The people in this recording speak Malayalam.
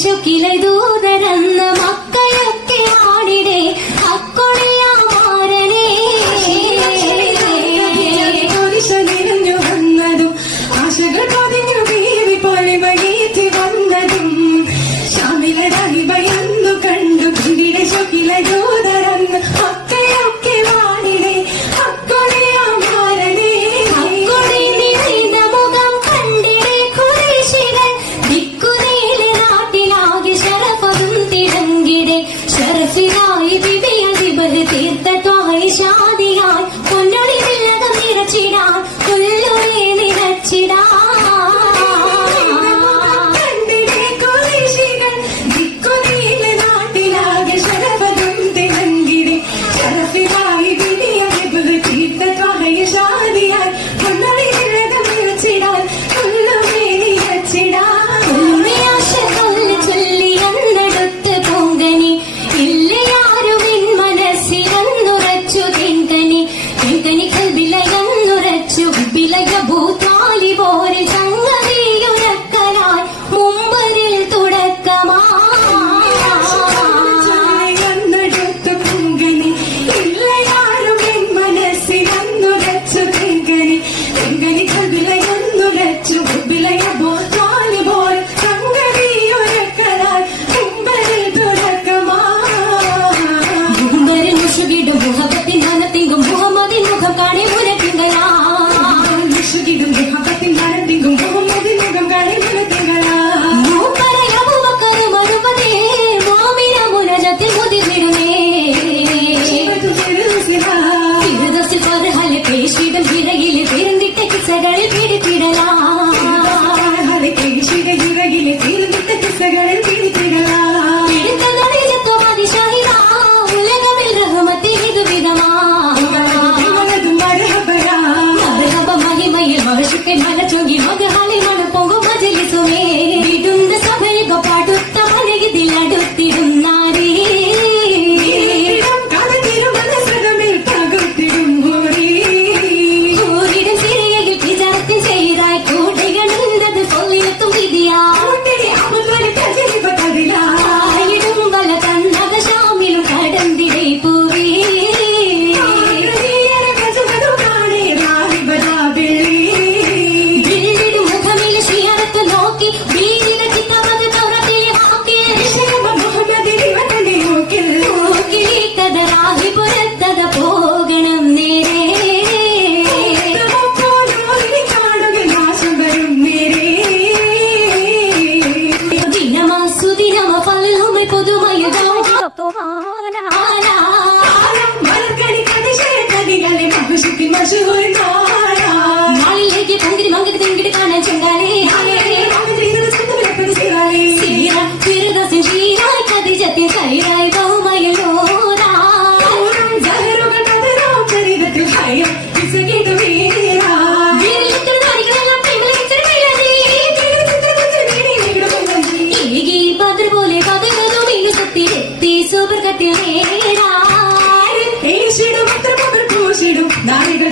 ശുക്കിലെ ദൂതരെന്ന മക്കളൊക്കെ ആടിടെ അക്കൊടിയാമാരനെ നിറഞ്ഞു വന്നതും ആശകൾ പതിഞ്ഞു ബീവി പൊളിമയേറ്റി വന്നതും ശാമിലെ ഭയന്നു കണ്ടു കുണ്ടിടെ ശുക്കിലെ ദൂതരെന്ന മക്കളൊക്കെ ആടിടെ അക്കൊടിയാമാരനെ അക്കൊടി നിറയുന്ന മുഖം കണ്ടിടെ ഖുറൈശികൾ ദിക്കുനീലെ നാട്ടിലാകെ ശരഫതും തിളങ്ങിടെ ശരഫിനായി ബിബിയതിബഹ് തീർത്ത ത്വായിഷാദിയായി പൊന്നൊളി വില്ലകം നിറച്ചിടാൻ പുല്ലുളി നിറച്ചിടാൻ നാളിലേക്ക് പൊങ്കിടി മങ്കിടി തിങ്കിടി കാണാൻ ചെങ്കാലേ ഖദീജത്തിൻ ഖൈറായി ബഹുമയലോരാ ചരിതത്തിൽ ഹയം പോലെ കഥകളും ഇന്നു സത്തിലെത്തി സുബർക്കത്തിൽ നേരാ നാരികൾ